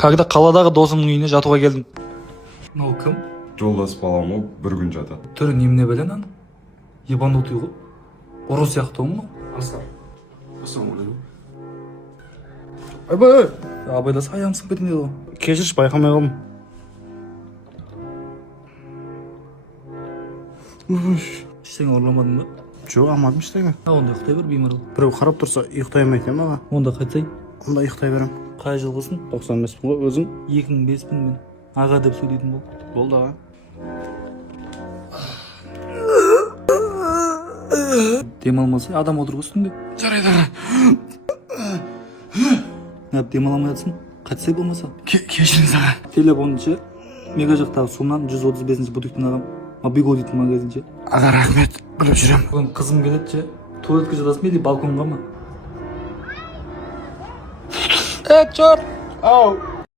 Когда қаладағы досымның үйіне жатуға келдім. Мынау кім? Жолдас балам, ол бір күн жатады. Түрі немене бәлен ана? Ебанутый ғой. Ұры сияқты ғой мынау. Асар. Ассалаумағалейкум. Айбай, Абайласа аяғым сынып кетейін деді ғой. кешірші, байқамай қалдым. Ештеңе ұрламадың ба? Жоқ, алмадым ештеңе. Онда ұйықтай бер, беймар бол. Біреу қарап тұрса ұйықтаймын екен аға. Онда қайтсай? Онда ұйықтай берем. Қай жылғысың? 95-пін ғой, өзің? 2005-пін мен. Аға деп сөйлейтін бол. Болды аға. Демалмасай адам отыр ғой үстінде. Жарайды аға. Неғып демаламай жатсың? Қайтсай болмаса. Кешіріңіз аға. Телефоныншы мега жақтағы сумнан 135-ші бутиктен ағам. Мабиго дейтін магазинше. Аға, рахмет. Біліп жүрем. Бүгін қызым келеді ше. Туалетке жатасың ба или балконға ма? Черт! Ау!